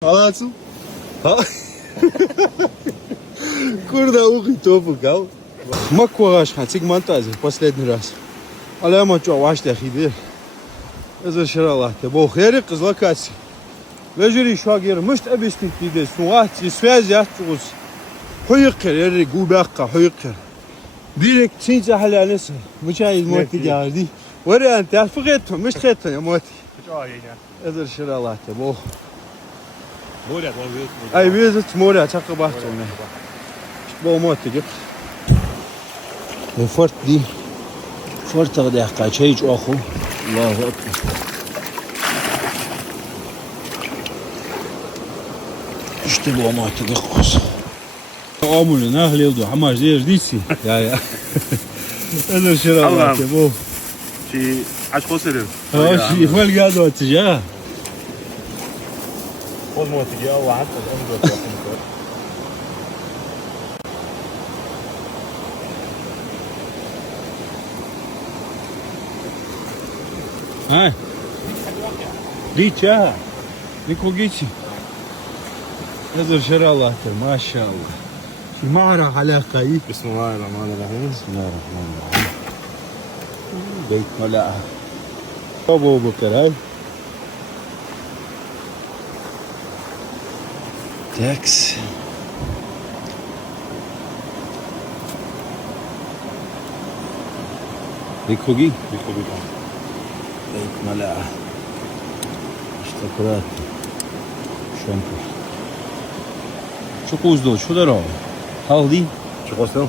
Палацу? Курда ухи топу гал. Макваш хацик монтазе последний раз. Але мачо ваште хиде. Это шаралахте. Бо хери кызлакаси. Вежери шагер мышт объяснить диде. Суати связь ястугус. Huyukkar eri gubakka huyukkar. Direkt çince halalesi. Mücahit muhti geldi. Oraya ente fıkhetto mش خhetto ya muhti. Ezer şaralahte bo. Moria doğru. Ay biz moria çakı bahtı ona. Bu muhti git. Fort di. Fort da kaçay hiç oku. Allahu ekber. İşte bu muhti git. عمري نهل يلدو حماش دير ديسي يا هذا الشراء الله بو شي عاش خسرين شي فوق قاعد واتجاه خذ موتي او حتى ها ديتشا نيكو جيتشي هذا الشراء الله ما شاء الله معرة على قاي بسم الله الرحمن الرحيم بسم الله الرحمن الرحيم بيت ملاء أبو بكر هاي تاكس بيكوجي بيت ملاء اشتكرات شامبو شو قوزدو شو دارو هالدي شو قصدهم؟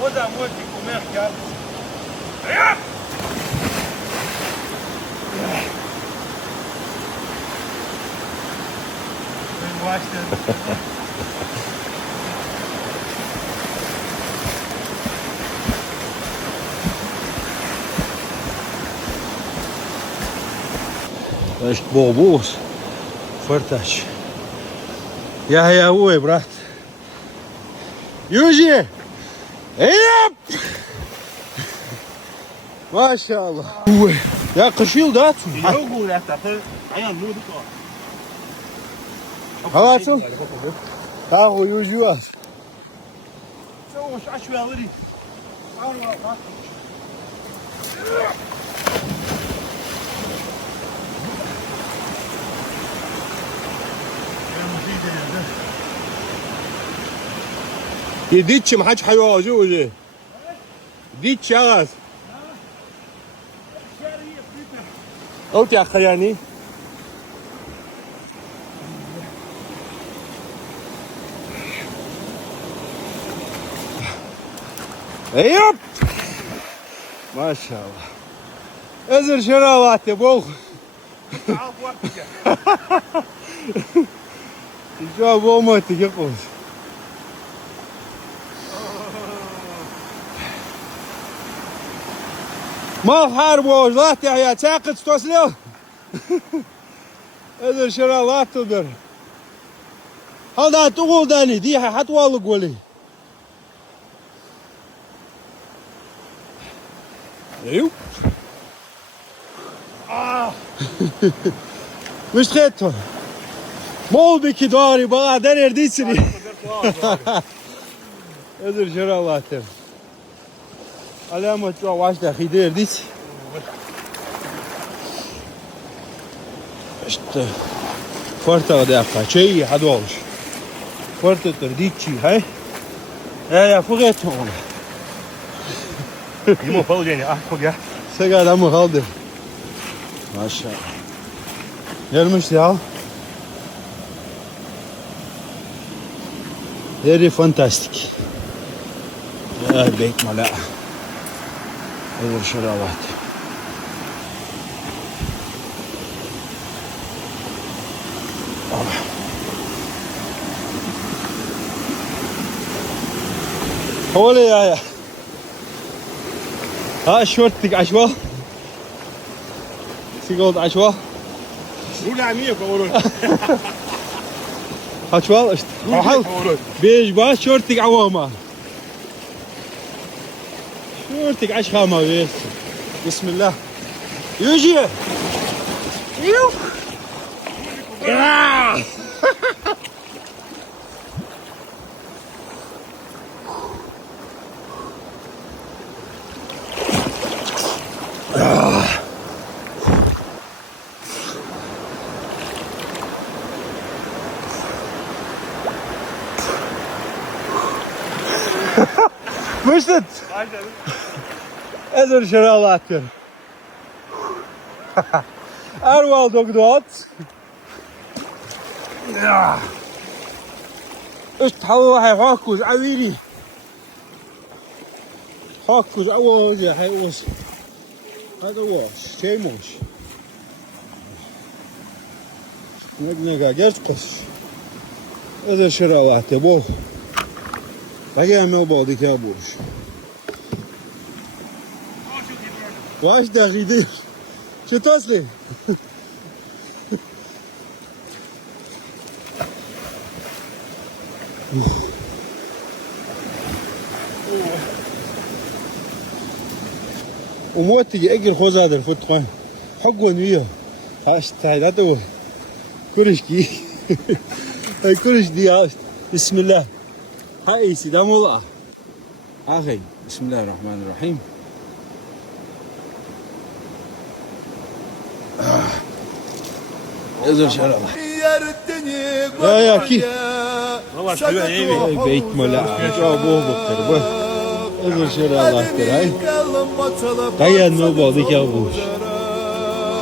خذها موتك ومركب Echt boos. Vertas. Ja, hoe brат. Yuji! Yep! Maşallah. Ya kışıl da atın. يوقو لا تاخذ عيان مو دكتور Havasın. Ha o Yuji var. سووا ايش عشوائي ولدي يديتش ما حدش هيواجهه ولا ديتش شغل قلت يا خياني ايوب ما شاء الله ازر شراوات يا بوخ شو ابو موتك يقوس ما حاربوا لا يا ساقط توصلوا هذا شرا لا تقدر هذا تقول داني دي حتوالق ولي ايوه مش خيتهم مول بكي داري بقى دنير ديسري هذا شرا لا تقدر علامة واش خيدير ديس işte kvarta da kaçay hadi olmuş kvarta terditçi hay ya fuget onu يمو فوجيني احكوا يا sega da mı kaldı maşallah gelmiş ya very fantastic ya beyt mala olur şuravat هو يا ها شورتك عشوة سيقولد عشوة قول عمية فورون عشوة اشت بيج باش شورتك عوامة قلت لك عاش خامة بيت. بسم الله يجي يو مشتت ازر شرالاتر اروال دوغدوت اشتحوا هاي هاكوز عويري هاكوز اول هاي وش هذا واش شي موش نقنقا جرت قش ازر شرالاتر بول Pagaya meu balde que é a bucha. Vais da ride. Que estás ali? وموتي اجل خوز هذا الفتقان حقوا نويه هاشت هاي لا تو كلش كي هاي كلش دي هاشت بسم الله هاي سلام الله أخي بسم الله الرحمن الرحيم إذا شاء الله يا كي بيت ملا جابوه بكر إذا شاء الله أكتر هاي قيا نوبا ديك أبوش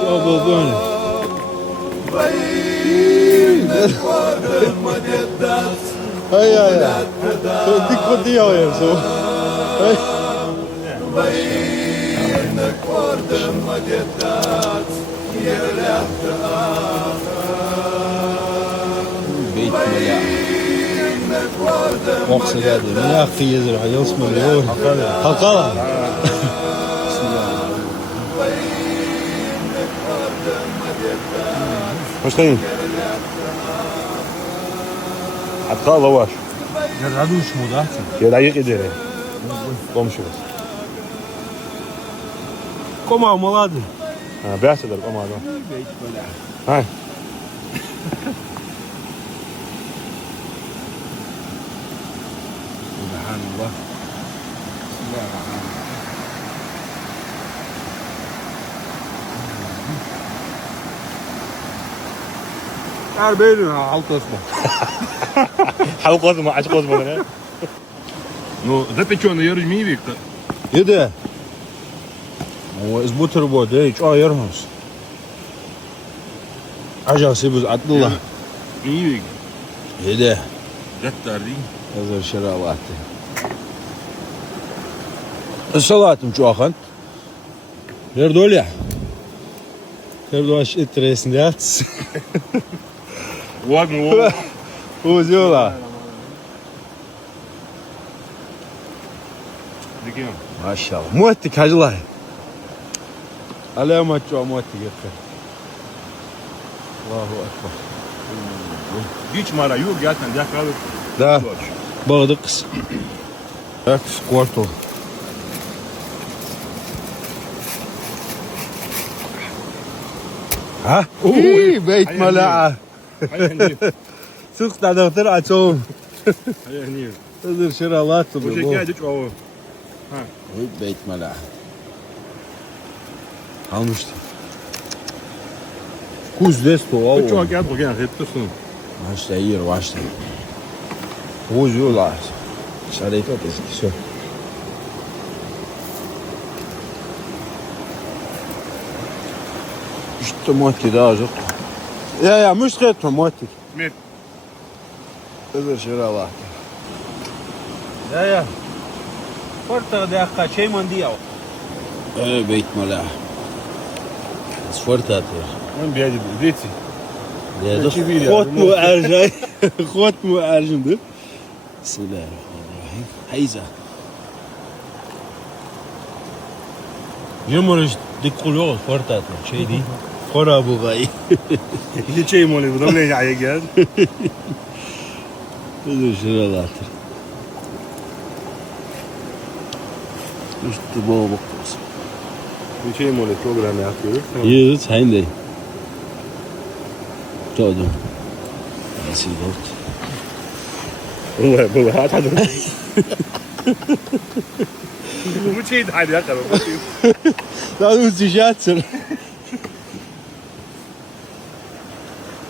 جابوه بونه هاي هاي خديك خدي يا سو بيت ملاح مقصد هذا يا اخي يزرع يصمر يقول حقا وش تاني؟ حتى لواش جرعدوش مداحتي يا دقيق إداري قوم شو بس كما ملادي بعت ده القمع ده بيت ملاح هاي سبحان الله بسم الله الرحمن الرحيم عاربين حلقة اسمه حلقة ما عاش قوس بدنا Ну, запеченный я режми Виктор. يده هو اثبت ربوت ايش يرهص عجا سيبز عبد الله İyi Виктor. يده Gattar değil. هذا شراوات الصلاة مشوخن يردوليا يردوش اتريسنيات Var mı o? هو زيولا Dikeyim. ما شاء الله موتك حاج الله على ما تشوف موتك يا الله اكبر Hiç mara yok zaten yakalı. Да بغدقس اكس كوارتو ها اوه بيت ملاعه سوق على دكتور عتوم Hayır niye? هذا شرالات Bu şeker hiç o. بيت ملاعه almıştı كوز دستو Bu او çok geldi o gene rettosun. Başta yer başta. Bozuyorlar. Şarayta tezgisi. İşte muhakkı daha çok. Ya müşketme muhakkı. Met. Özer şeralar. يا فرطة دقة شيء من دياو Beyt mala. Sfortat ya. Ben bir yerde deti. Ya Peki bir da ya, kot mu ercay? Kot mu ercindi? Bismillahirrahmanirrahim. Hayza. يمرش ديكولو فرطة شيء دي Kora bu gay. Hiç şey mi oluyor? Bu da ne aya gel? Özer şeralar. İşte bu bakıyoruz. Bir şey mi oluyor? Kilogram yapıyoruz. Yürü sen de. Çoğdum. Nasıl oldu? Bu hadi. Bu şey de hadi yakalım. Da muss ich schätzen.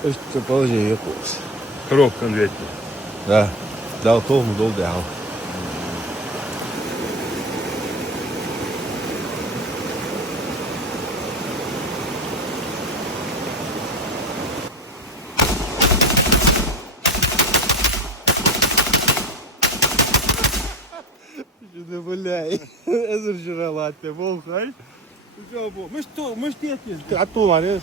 Este pode ir, pô. Коробка две. Да. Dá o torno do ideal. Что блядь? Это же релате, волхай. Что, мы ж тети. А то, Мария.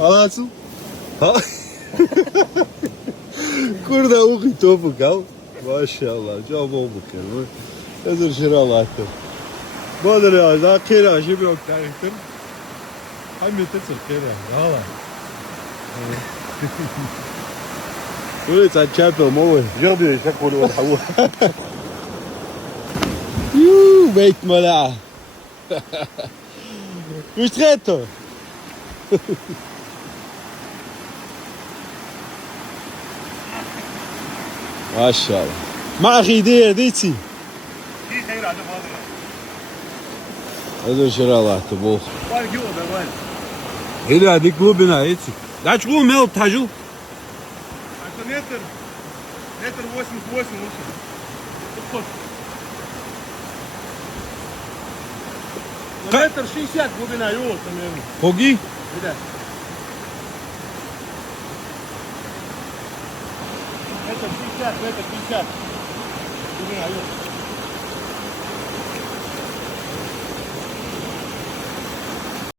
Anasın. Ha. Kurda uği topu kal. Maşallah. Çok bol bakıyorum. Hazır şıralattı. Badır ya. Daha kere aşı bir yok tarihtir. Hay müthiş kere. Valla. Böyle sen çarpıyor mu oğlum? جرب يشكل والحوه. Yuh, bekme la. Müştreto. Maşallah. Mahi diye dici. في خير هذا فاضل. Hazır şıralattı bol. قال جوا ده قال. Hele hadi klubuna hiç. Kaç klub mel tajul? Это метр. Метр 88 лучше. Метр 60 глубина его примерно. Pogi? Да. Метр 50, метр 50. Глубина его.